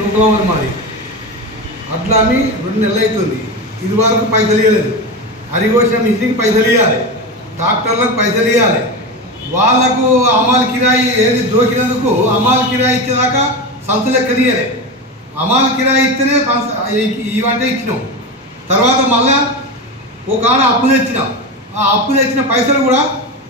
నూకలమని మాది అట్లా అని 2 నెలలు అవుతుంది. ఇది వరకు పైసలు ఇవ్వలేదు. అరిగోసిన మిషన్కి పైసలు ఇవ్వాలి, ట్రాక్టర్లకు పైసలు ఇవ్వాలి. వాళ్ళకు అమాల్ కిరాయి ఏది దోకినందుకు అమాల్ కిరాయి ఇచ్చేదాకా సంతలు ఎక్కనియలే. అమాల్ కిరాయి ఇస్తేనే ఇవంటే ఇచ్చినాం. తర్వాత మళ్ళా ఒక ఆడ అప్పు తెచ్చినాం. ఆ అప్పు తెచ్చిన పైసలు కూడా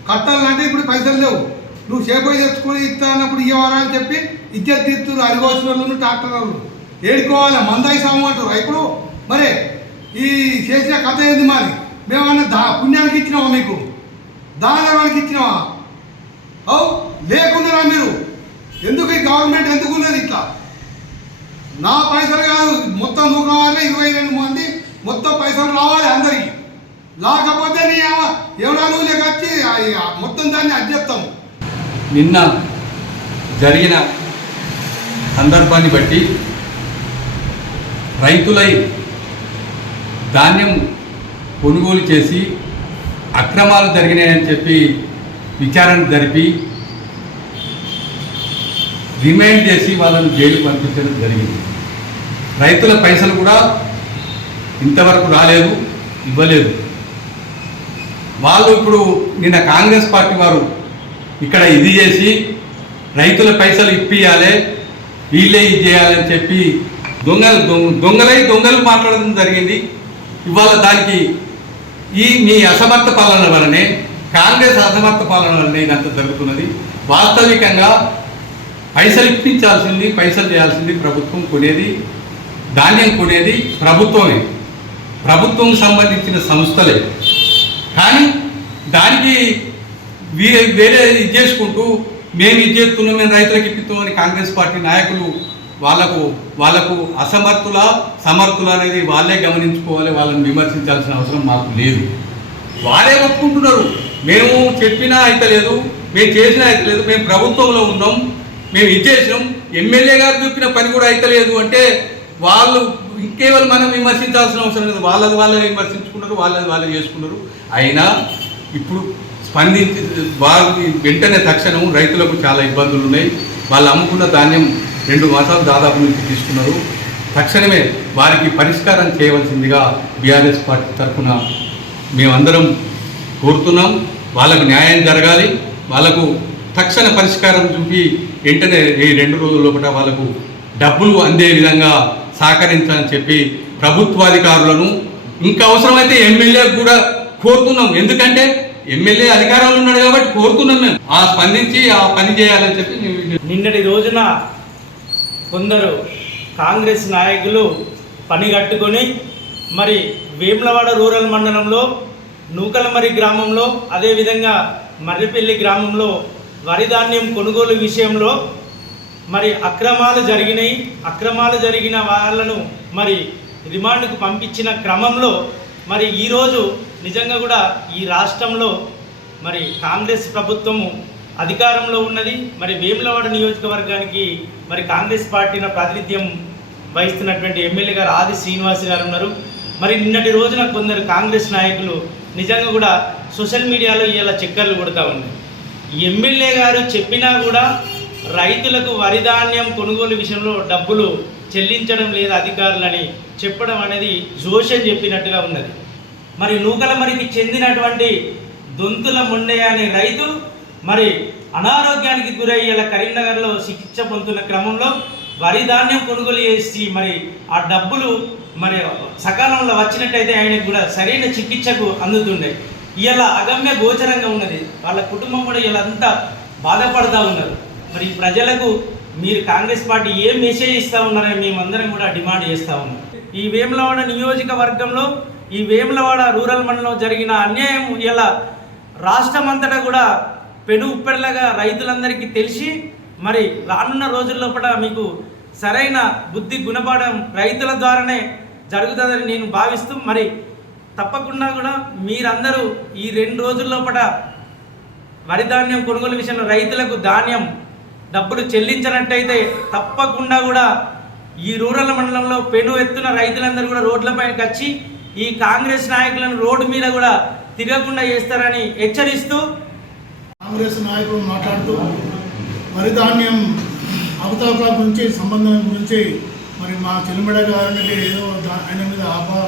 కట్టాలంటే ఇప్పుడు పైసలు లేవు. నువ్వు చేపోయి తెచ్చుకొని ఇస్తా అన్నప్పుడు ఇవ్వరా అని చెప్పి ఇజ్జత్ తీస్తున్నారు. అరిగోసిన వాళ్ళు ట్రాక్టర్ వాళ్ళు ఏడుకోవాలి, మందాయి సాము అంటారు. ఇప్పుడు మరి ఈ చేసిన కథ ఏంది? మరి మేమన్నా పుణ్యానికి ఇచ్చినావా? మీకు దానానికి ఇచ్చినావా? లేకుండా మీరు ఎందుకు ఈ గవర్నమెంట్ ఎందుకు ఉన్నది ఇట్లా? నా పైసలు కాదు, మొత్తం నువ్వు కావాలి. 22 మంది మొత్తం పైసలు రావాలి అందరికి. లేకపోతే నీ ఎవరా నువ్వు లేకొచ్చి మొత్తం దాన్ని అడ్జేస్తాము. నిన్న జరిగిన సందర్భాన్ని బట్టి రైతులై ధాన్యం కొనుగోలు చేసి అక్రమాలు జరిగినాయని చెప్పి విచారణ జరిపి రిమైండ్ చేసి వాళ్ళను జైలుకు పంపించడం జరిగింది. రైతుల పైసలు కూడా ఇంతవరకు రాలేదు, ఇవ్వలేదు. వాళ్ళు ఇప్పుడు నిన్న కాంగ్రెస్ పార్టీ వారు ఇక్కడ ఇది చేసి రైతుల పైసలు ఇప్పియాలి, వీళ్ళే ఇది చేయాలని చెప్పి దొంగలు మాట్లాడడం జరిగింది. ఇవాళ దానికి మీ అసమర్థ పాలన వలనే, కాంగ్రెస్ అసమర్థ పాలన వలనే ఇదంత జరుగుతున్నది. వాస్తవికంగా పైసలు ఇప్పించాల్సింది, పైసలు చేయాల్సింది ప్రభుత్వం. కొనేది ధాన్యం కొనేది ప్రభుత్వమే, ప్రభుత్వం సంబంధించిన సంస్థలే. కానీ దానికి వేరే ఇది చేసుకుంటూ మేము ఇది చేస్తున్నాం, మేము రైతులకు ఇప్పిస్తామని కాంగ్రెస్ పార్టీ నాయకులు వాళ్ళకు సమర్థుల అనేది వాళ్ళే గమనించుకోవాలి. వాళ్ళని విమర్శించాల్సిన అవసరం మాకు లేదు. వాళ్ళే ఒప్పుకుంటున్నారు, మేము చెప్పినా అయితే లేదు, మేము చేసినా అయితే లేదు, మేము ప్రభుత్వంలో ఉన్నాం, మేము ఇది చేసినాం, ఎమ్మెల్యే గారు చెప్పిన పని కూడా అయితే లేదు అంటే వాళ్ళు ఇంకేవాళ్ళు మనం విమర్శించాల్సిన అవసరం లేదు. వాళ్ళే విమర్శించుకున్నారు, వాళ్ళే చేసుకున్నారు. అయినా ఇప్పుడు స్పందించి వారికి వెంటనే తక్షణం రైతులకు చాలా ఇబ్బందులు ఉన్నాయి. వాళ్ళు అమ్ముకున్న ధాన్యం 2 మాసాలు దాదాపు నుంచి తీసుకున్నారు. తక్షణమే వారికి పరిష్కారం చేయవలసిందిగా బీఆర్ఎస్ పార్టీ తరఫున మేమందరం కోరుతున్నాం. వాళ్ళకు న్యాయం జరగాలి, వాళ్ళకు తక్షణ పరిష్కారం చూపి వెంటనే ఈ 2 రోజుల లోపల వాళ్ళకు డబ్బులు అందే విధంగా సహకరించాలని చెప్పి ప్రభుత్వాధికారులను, ఇంకా అవసరమైతే ఎమ్మెల్యే కూడా కోరుతున్నాం. ఎందుకంటే ఎమ్మెల్యే అధికారాలు ఉన్నాడు కాబట్టి కోరుతున్నాం మేము స్పందించి ఆ పని చేయాలని చెప్పి. నిన్నటి రోజున కొందరు కాంగ్రెస్ నాయకులు పని కట్టుకొని మరి వేములవాడ రూరల్ మండలంలో నూకలమరి గ్రామంలో, అదేవిధంగా మర్రిపల్లి గ్రామంలో వరి ధాన్యం కొనుగోలు విషయంలో మరి అక్రమాలు జరిగిన వాళ్ళను మరి రిమాండ్కు పంపించిన క్రమంలో మరి ఈరోజు నిజంగా కూడా ఈ రాష్ట్రంలో మరి కాంగ్రెస్ ప్రభుత్వము అధికారంలో ఉన్నది. మరి వేములవాడ నియోజకవర్గానికి మరి కాంగ్రెస్ పార్టీన ప్రాతినిధ్యం వహిస్తున్నటువంటి ఎమ్మెల్యే గారు ఆది శ్రీనివాస్ గారు ఉన్నారు. మరి నిన్నటి రోజున కొందరు కాంగ్రెస్ నాయకులు నిజంగా కూడా సోషల్ మీడియాలో ఇలా చక్కర్లు కొడుతూ ఉన్నాయి. ఎమ్మెల్యే గారు చెప్పినా కూడా రైతులకు వరి ధాన్యం కొనుగోలు విషయంలో డబ్బులు చెల్లించడం లేదు అధికారులని చెప్పడం అనేది జోషన్ చెప్పినట్టుగా ఉన్నది. మరి నూకలమరికి చెందినటువంటి దొంతుల మొండయ్య అనే రైతు మరి అనారోగ్యానికి గురయ్యేలా కరీంనగర్లో చికిత్స పొందుతున్న క్రమంలో వరి ధాన్యం కొనుగోలు చేసి మరి ఆ డబ్బులు మరి సకాలంలో వచ్చినట్టయితే ఆయనకు కూడా సరైన చికిత్సకు అందుతుండే. ఇలా అగమ్య గోచరంగా ఉన్నది. వాళ్ళ కుటుంబం కూడా ఇలా అంతా బాధపడుతూ ఉన్నారు. మరి ప్రజలకు మీరు కాంగ్రెస్ పార్టీ ఏం మెసేజ్ ఇస్తూ ఉన్నారని మేమందరం కూడా డిమాండ్ చేస్తూ ఉన్నాం. ఈ వేములవాడ నియోజకవర్గంలో, ఈ వేములవాడ రూరల్ మండలంలో జరిగిన అన్యాయం ఇలా రాష్ట్రమంతటా కూడా పెను ఉప్పెడలాగా రైతులందరికీ తెలిసి మరి రానున్న రోజుల్లోపల మీకు సరైన బుద్ధి గుణపాఠం రైతుల ద్వారానే జరుగుతుందని నేను భావిస్తూ మరి తప్పకుండా కూడా మీరందరూ ఈ 2 రోజుల్లోపల వరి ధాన్యం కొనుగోలు విషయంలో రైతులకు ధాన్యం డబ్బులు చెల్లించినట్టయితే తప్పకుండా కూడా ఈ రూరల్ మండలంలో పెను ఎత్తున రైతులందరూ కూడా రోడ్లపైకి వచ్చి ఈ కాంగ్రెస్ నాయకులను రోడ్డు మీద కూడా తిరగకుండా చేస్తారని హెచ్చరిస్తూ కాంగ్రెస్ నాయకులు మాట్లాడుతూ వరి ధాన్యం అవతావకాల గురించి సంబంధం గురించి మరి మా చెల్లిమెడ గారిని ఏదో ఆయన మీద ఆపా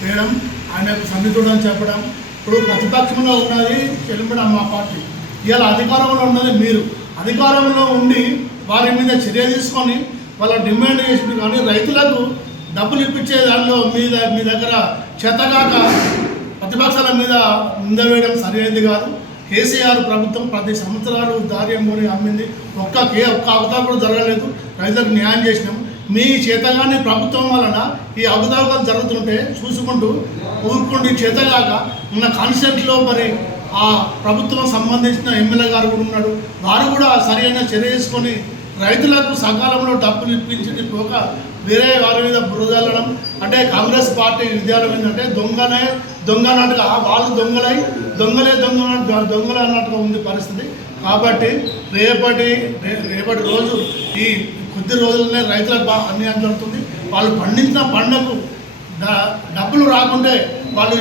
వేయడం, ఆయనకు సన్నిధుడని చెప్పడం. ఇప్పుడు ప్రతిపక్షంలో ఉన్నది చెల్లిమెడ మా పార్టీ, ఇవాళ అధికారంలో ఉన్నది మీరు. అధికారంలో ఉండి వారి మీద చర్య తీసుకొని వాళ్ళ డిమాండ్ చేసింది, కానీ రైతులకు డబ్బులు ఇప్పించే దానిలో మీ దగ్గర చేతగాక ప్రతిపక్షాల మీద నింద వేయడం సరైనది కాదు. కేసీఆర్ ప్రభుత్వం 10 సంవత్సరాలు ధాన్యం కొని అమ్మింది, ఒక్క అవతారం కూడా జరగలేదు, రైతులకు న్యాయం చేసినాం. మీ చేతగాని ప్రభుత్వం వలన ఈ అవతారాలు జరుగుతుంటే చూసుకుంటూ ఊరుకుంటూ చేతగాక ఉన్న కాన్స్టిట్యూన్సీలో మరి ఆ ప్రభుత్వం సంబంధించిన ఎమ్మెల్యే గారు కూడా ఉన్నాడు, వారు కూడా సరైన చర్య తీసుకొని రైతులకు సకాలంలో డబ్బులు ఇప్పించి పోక వేరే వారి మీద బురదల్లడం. అంటే కాంగ్రెస్ పార్టీ విధానం ఏంటంటే దొంగ అన్నట్టుగా వాళ్ళు దొంగలే అన్నట్టుగా ఉంది పరిస్థితి. కాబట్టి రేపటి రోజు ఈ కొద్ది రోజులనే రైతులకు అన్యాయం జరుగుతుంది. వాళ్ళు పండించిన పంటకు డబ్బులు రాకుంటే వాళ్ళు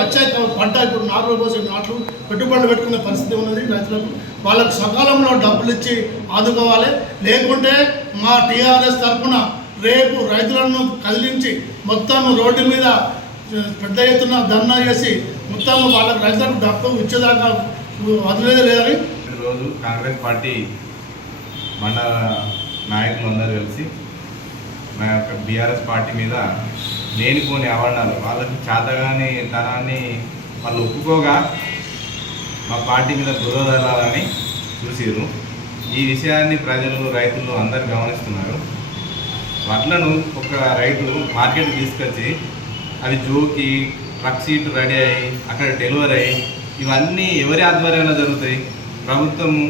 వచ్చే పంట ఇప్పుడు నాట్లు కోసే నాట్లు పెట్టుబడులు పెట్టుకునే పరిస్థితి ఉన్నది. రైతులకు వాళ్ళకు సకాలంలో డబ్బులు ఇచ్చి ఆదుకోవాలి. లేకుంటే మా టీఆర్ఎస్ తరఫున రేపు రైతులను కదిలించి మొత్తం రోడ్డు మీద పెద్ద ఎత్తున ధర్నా చేసి మొత్తం వాళ్ళకు రైతులకు డబ్బు ఇచ్చేదాకా వదిలేదు లేదని రోజు కాంగ్రెస్ పార్టీ మండల నాయకులు అందరూ కలిసి మా యొక్క బీఆర్ఎస్ పార్టీ మీద లేనిపోని ఆవరణాలు, వాళ్ళకి చేతగాని ధనాన్ని వాళ్ళు ఒప్పుకోగా మా పార్టీ మీద బురదలాలని చూసిరు. ఈ విషయాన్ని ప్రజలు, రైతులు అందరు గమనిస్తున్నారు. వడ్లను ఒక రైతు మార్కెట్కి తీసుకొచ్చి అవి జోకి ట్రక్ సీట్ రెడీ అయ్యి అక్కడ డెలివరీ అయ్యి ఇవన్నీ ఎవరి ఆధ్వర్యంలో జరుగుతాయి? ప్రభుత్వము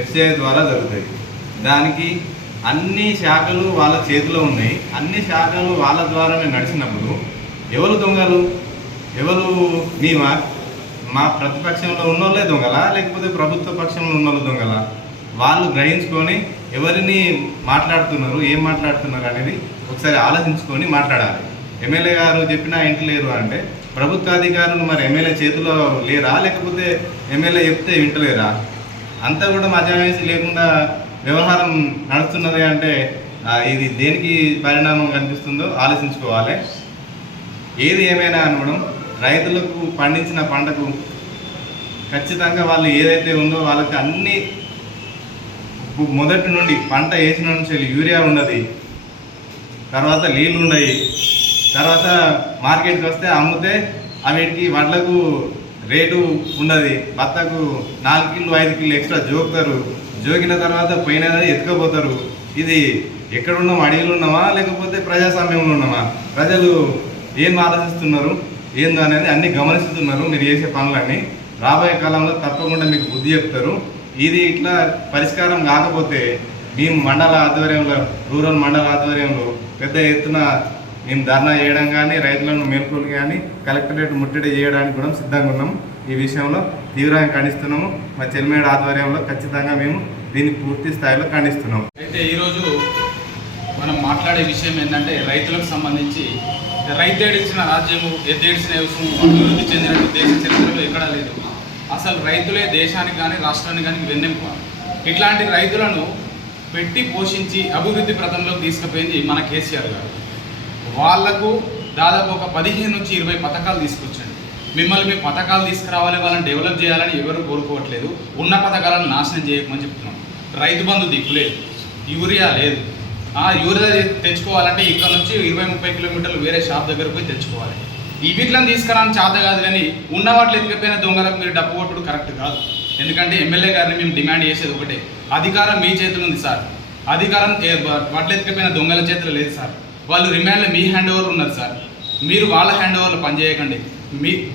ఎఫ్సిఐ ద్వారా జరుగుతాయి. దానికి అన్ని శాఖలు వాళ్ళ చేతిలో ఉన్నాయి. అన్ని శాఖలు వాళ్ళ ద్వారానే నడిచినప్పుడు ఎవరు దొంగలు? ఎవరు మా ప్రతిపక్షంలో ఉన్నోళ్ళే దొంగలా, లేకపోతే ప్రభుత్వ పక్షంలో ఉన్నోళ్ళు దొంగలా? వాళ్ళు గ్రహించుకొని ఎవరిని మాట్లాడుతున్నారు, ఏం మాట్లాడుతున్నారు అనేది ఒకసారి ఆలోచించుకొని మాట్లాడాలి. ఎమ్మెల్యే గారు చెప్పినా ఇంటి లేరు అంటే ప్రభుత్వ అధికారులు మరి ఎమ్మెల్యే చేతిలో లేరా, లేకపోతే ఎమ్మెల్యే చెప్తే వింటలేరా? అంతా కూడా మజావేసి లేకుండా వ్యవహారం నడుస్తున్నది అంటే ఇది దేనికి పరిణామం కనిపిస్తుందో ఆలోచించుకోవాలి. ఏది ఏమైనా అనడం, రైతులకు పండించిన పంటకు ఖచ్చితంగా వాళ్ళు ఏదైతే ఉందో వాళ్ళకి అన్ని మొదటి నుండి పంట వేసిన నుంచి యూరియా ఉన్నది, తర్వాత నీళ్ళు ఉన్నాయి, తర్వాత మార్కెట్కి వస్తే అమ్మితే వీటికి వడ్లకు రేటు ఉన్నది. బత్తకు 4 కిలో 5 కిలో ఎక్స్ట్రా జోకుతారు. జోకిన తర్వాత పోయినది ఎత్తుకపోతారు. ఇది ఎక్కడున్నాం? అడవిలో ఉన్నామా లేకపోతే ప్రజాస్వామ్యంలో ఉన్నామా? ప్రజలు ఏం ఆలోచిస్తున్నారు ఏందో అనేది అన్నీ గమనిస్తున్నారు. మీరు చేసే పనులన్నీ రాబోయే కాలంలో తప్పకుండా మీకు బుద్ధి చెప్తారు. ఇది ఇట్లా పరిష్కారం కాకపోతే మేము మండల ఆధ్వర్యంలో, రూరల్ మండల ఆధ్వర్యంలో పెద్ద ఎత్తున మేము ధర్నా చేయడం కానీ, రైతులను మేల్కొలు కానీ, కలెక్టరేట్ ముట్టడి చేయడానికి కూడా సిద్ధంగా ఉన్నాం. ఈ విషయంలో తీవ్రంగా ఖండిస్తున్నాము. మా చెల్మేడ ఆధ్వర్యంలో ఖచ్చితంగా మేము దీన్ని పూర్తి స్థాయిలో ఖండిస్తున్నాం. అయితే ఈరోజు మనం మాట్లాడే విషయం ఏంటంటే రైతులకు సంబంధించి రైతు ఏడిచిన రాజ్యము, ఎద్దేడిచిన వ్యవసాయం అభివృద్ధి చెందినట్టు దేశ చరిత్రలో ఎక్కడా లేదు. అసలు రైతులే దేశానికి కానీ రాష్ట్రానికి కానీ వెన్నెంపు. ఇట్లాంటి రైతులను పెట్టి పోషించి అభివృద్ధి పథంలోకి తీసుకుపోయింది మన కేసీఆర్ గారు. వాళ్లకు దాదాపు ఒక 15 నుంచి 20 పథకాలు తీసుకొచ్చండి. మిమ్మల్ని మీ పథకాలు తీసుకురావాలి, వాళ్ళని డెవలప్ చేయాలని ఎవరు కోరుకోవట్లేదు. ఉన్న పథకాలను నాశనం చేయకమని చెప్తున్నాం. రైతు బంధు దిక్కులేదు, యూరియా లేదు. యూరియా తెచ్చుకోవాలంటే ఇక్కడ నుంచి 20-30 కిలోమీటర్లు వేరే షాప్ దగ్గర పోయి తెచ్చుకోవాలి. ఈ వీటిలను తీసుకురాని చేత కాదు, కానీ ఉన్న వాటిలో ఎత్తుకపోయిన దొంగలకు మీరు డబ్బు కొట్టుడు కరెక్ట్ కాదు. ఎందుకంటే ఎమ్మెల్యే గారిని మేము డిమాండ్ చేసేది ఒకటే, అధికారం మీ చేతిలో ఉంది సార్. అధికారం వాటిలో ఎత్తుకపోయిన దొంగల చేతిలో లేదు సార్. వాళ్ళు రిమాండ్లో మీ హ్యాండ్ ఓవర్లు ఉన్నారు సార్. మీరు వాళ్ళ హ్యాండ్ ఓవర్లో పనిచేయకండి,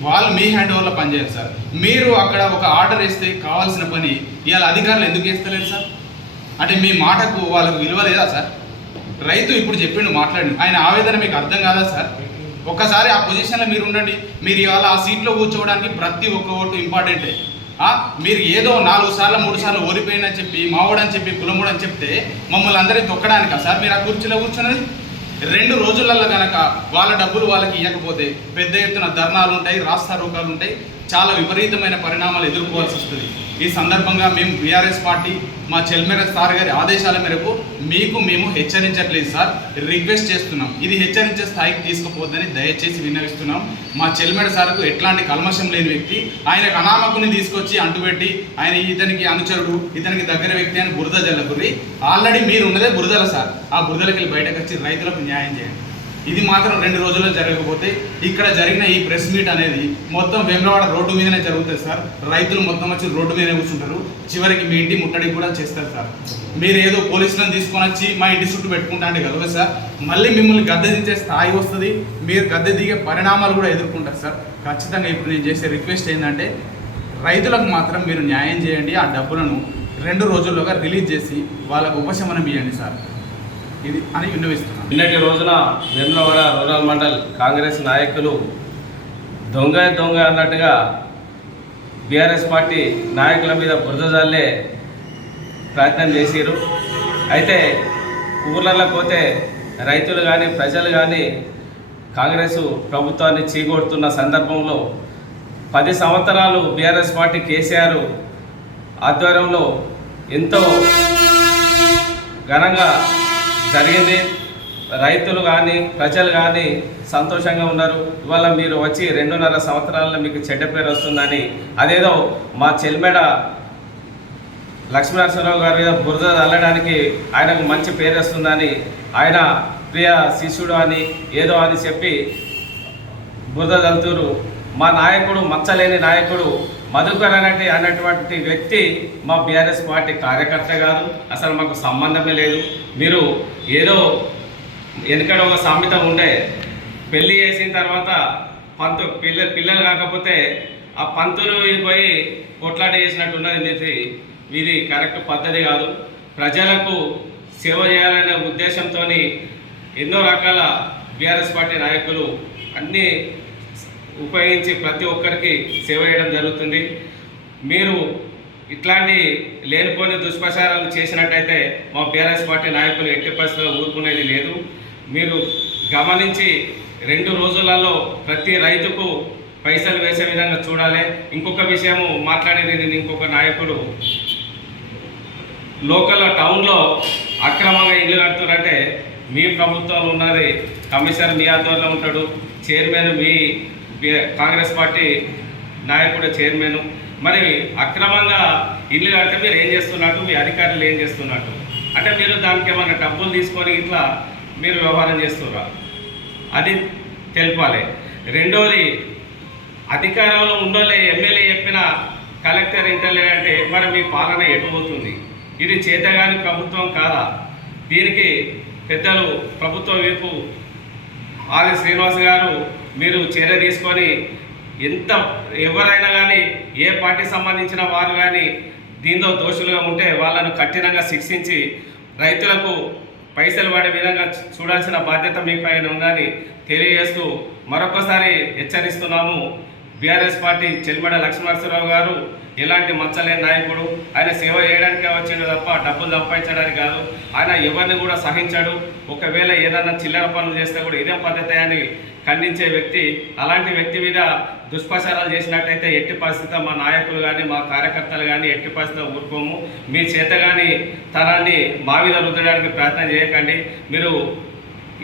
వాళ్ళు మీ హ్యాండ్ ఓవర్లో పనిచేయాలి సార్. మీరు అక్కడ ఒక ఆర్డర్ వేస్తే కావాల్సిన పని ఇవాళ అధికారులు ఎందుకు వేస్తలేరు సార్? అంటే మీ మాటకు వాళ్ళకు విలువ లేదా సార్? రైతు ఇప్పుడు చెప్పిండు, మాట్లాడి ఆయన ఆవేదన మీకు అర్థం కాదా సార్? ఒక్కసారి ఆ పొజిషన్లో మీరు ఉండండి. మీరు ఇవాళ ఆ సీట్లో కూర్చోవడానికి ప్రతి ఒక్క ఓటు ఇంపార్టెంటే. మీరు ఏదో 4 సార్లు 3 సార్లు ఓడిపోయిందని చెప్పి మావోడని చెప్పి కులముడని చెప్తే మమ్మల్ని అందరినీ తొక్కడానికా సార్ మీరు ఆ కుర్చీలో కూర్చున్నది? 2 రోజులలో కనుక వాళ్ళ డబ్బులు వాళ్ళకి ఇవ్వకపోతే పెద్ద ఎత్తున ధర్నాలు ఉంటాయి, రాస్తారోకాలు ఉంటాయి, చాలా విపరీతమైన పరిణామాలు ఎదుర్కోవాల్సి వస్తుంది. ఈ సందర్భంగా మేము బీఆర్ఎస్ పార్టీ మా చెల్మెర సార్ గారి ఆదేశాల మేరకు మేము హెచ్చరించట్లేదు సార్, రిక్వెస్ట్ చేస్తున్నాం. ఇది హెచ్చరించే స్థాయికి తీసుకుపోద్దని దయచేసి విన్నవిస్తున్నాం. మా చెల్మెర సార్కు ఎట్లాంటి కల్మషం లేని వ్యక్తి, ఆయనకు అనామకుని తీసుకొచ్చి అంటుపెట్టి ఆయన ఇతనికి అనుచరుడు, ఇతనికి దగ్గర వ్యక్తి అని బురద జల్లకుర్రి. ఆల్రెడీ మీరు ఉన్నదే బురదల సార్, ఆ బురదలకి వెళ్ళి బయటకు వచ్చి రైతులకు న్యాయం చేయండి. ఇది మాత్రం 2 రోజుల్లో జరగకపోతే ఇక్కడ జరిగిన ఈ ప్రెస్ మీట్ అనేది మొత్తం వేములవాడ రోడ్డు మీదనే జరుగుతుంది సార్. రైతులు మొత్తం వచ్చి రోడ్డు మీదనే కూర్చుంటారు, చివరికి మీ ఇంటి ముట్టడి కూడా చేస్తారు సార్. మీరు ఏదో పోలీసులను తీసుకొని వచ్చి మా ఇంటి చుట్టూ పెట్టుకుంటా అంటే కలవ సార్, మళ్ళీ మిమ్మల్ని గద్దె దించే స్థాయి వస్తుంది, మీరు గద్దె దిగే పరిణామాలు కూడా ఎదుర్కొంటారు సార్. ఖచ్చితంగా ఇప్పుడు నేను చేసే రిక్వెస్ట్ ఏంటంటే రైతులకు మాత్రం మీరు న్యాయం చేయండి, ఆ డబ్బులను 2 రోజుల్లోగా రిలీజ్ చేసి వాళ్ళకు ఉపశమనం ఇవ్వండి సార్, ఇది అని విన్నవిస్తున్నాను. నిన్నటి రోజున వేములవాడ రూరల్ మండల్ కాంగ్రెస్ నాయకులు దొంగ అన్నట్టుగా బీఆర్ఎస్ పార్టీ నాయకుల మీద బురద జల్లే ప్రయత్నం చేసిరు. అయితే ఊర్లలో పోతే రైతులు కానీ ప్రజలు కానీ కాంగ్రెస్ ప్రభుత్వాన్ని చీకొడుతున్న సందర్భంలో 10 సంవత్సరాలు బీఆర్ఎస్ పార్టీ కేసీఆర్ ఆధ్వర్యంలో ఎంతో ఘనంగా జరిగింది. రైతులు కానీ ప్రజలు కానీ సంతోషంగా ఉన్నారు. ఇవాళ మీరు వచ్చి 2.5 సంవత్సరాలలో మీకు చెడ్డ పేరు వస్తుందని, అదేదో మా చెల్మెడ లక్ష్మీనరసింహరావు గారి మీద బురద చల్లడానికి ఆయనకు మంచి పేరు వస్తుందని, ఆయన ప్రియ శిష్యుడు అని ఏదో అని చెప్పి బురద చల్లుతారు. మా నాయకుడు మచ్చలేని నాయకుడు మధుకర్ అన్నటువంటి వ్యక్తి మా బీఆర్ఎస్ పార్టీ కార్యకర్త కాదు, అసలు మాకు సంబంధమే లేదు. మీరు ఏదో వెనకడ ఒక సామెత ఉండే, పెళ్ళి చేసిన తర్వాత పిల్లలు కాకపోతే ఆ పంతులు పోయి కొట్లాట చేసినట్టున్నది. ఇది కరెక్ట్ పద్ధతి కాదు. ప్రజలకు సేవ చేయాలనే ఉద్దేశంతో ఎన్నో రకాల బీఆర్ఎస్ పార్టీ నాయకులు అన్నీ ఉపయోగించి ప్రతి ఒక్కరికి సేవ చేయడం జరుగుతుంది. మీరు ఇట్లాంటి లేనిపోని దుష్ప్రచారాలు చేసినట్టయితే మా బీఆర్ఎస్ పార్టీ నాయకులు ఎట్టి పరిస్థితుల్లో ఊరుకునేది లేదు. మీరు గమనించి 2 రోజులలో ప్రతి రైతుకు పైసలు వేసే విధంగా చూడాలి. ఇంకొక విషయము మాట్లాడేది, నేను ఇంకొక నాయకుడు లోకల్ టౌన్లో అక్రమంగా ఇల్లు కడుతున్నారంటే మీ ప్రభుత్వం ఉన్నది, కమిషనర్ మీ ఆధ్వర్యంలో ఉంటాడు, చైర్మన్ మీ కాంగ్రెస్ పార్టీ నాయకుడు చైర్మన్. మరి అక్రమంగా ఇల్లు కడితే మీరు ఏం చేస్తున్నట్టు, మీ అధికారులు ఏం చేస్తున్నట్టు? అంటే మీరు దానికి ఏమైనా డబ్బులు తీసుకొని ఇట్లా మీరు వ్యవహారం చేస్తున్నారా, అది తెలపాలి. రెండోది, అధికారంలో ఉన్నోళ్ళే ఎమ్మెల్యే చెప్పిన కలెక్టర్ ఇంటలేదంటే మరి మీ పాలన ఎటుపోతుంది? ఇది చేతగాని ప్రభుత్వం కాదా? దీనికి పెద్దలు ప్రభుత్వం వైపు ఆది శ్రీనివాస్ గారు మీరు చర్య తీసుకొని, ఎంత ఎవరైనా కానీ ఏ పార్టీ సంబంధించిన వారు కానీ దీంతో దోషులుగా ఉంటే వాళ్ళను కఠినంగా శిక్షించి రైతులకు పైసలు పడే విధంగా చూడాల్సిన బాధ్యత మీ పైన ఉందని తెలియజేస్తూ మరొకసారి హెచ్చరిస్తున్నాము. బీఆర్ఎస్ పార్టీ చెల్మెడ లక్ష్మీనరసింహరావు గారు ఎలాంటి మచ్చలేని నాయకుడు, ఆయన సేవ చేయడానికే వచ్చిండు తప్ప డబ్బులు సంపాదించడానికి కాదు. ఆయన ఎవరిని కూడా సహించాడు. ఒకవేళ ఏదన్నా చిల్లర పనులు చేస్తే కూడా ఇదేం పద్ధతి అని ఖండించే వ్యక్తి. అలాంటి వ్యక్తి మీద దుష్ప్రచారాలు చేసినట్టయితే ఎట్టి పరిస్థితిలో మా నాయకులు కానీ మా కార్యకర్తలు కానీ ఎట్టి పరిస్థితిలో ఊరుకోము. మీ చేత కానీ తనాన్ని మా మీద రుద్దడానికి ప్రయత్నం చేయకండి. మీరు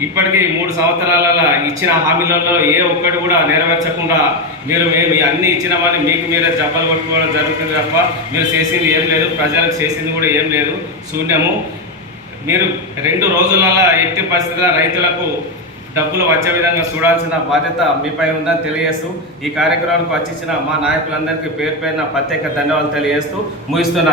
ఇప్పటికీ 3 సంవత్సరాల ఇచ్చిన హామీలలో ఏ ఒక్కటి కూడా నెరవేర్చకుండా మీరు మేము అన్నీ ఇచ్చినామని మీకు మీరే జబ్బలు కొట్టుకోవడం జరుగుతుంది తప్ప మీరు చేసింది ఏం లేదు, ప్రజలకు చేసింది కూడా ఏం లేదు, శూన్యము. మీరు 2 రోజులలో ఎట్టి పరిస్థితుల్లో రైతులకు డబ్బులు వచ్చే విధంగా చూడాల్సిన బాధ్యత మీపై ఉందని తెలియజేస్తూ ఈ కార్యక్రమానికి వచ్చిన మా నాయకులందరికీ పేరు పేరున ప్రత్యేక ధన్యవాదాలు తెలియజేస్తూ ముగిస్తున్నా.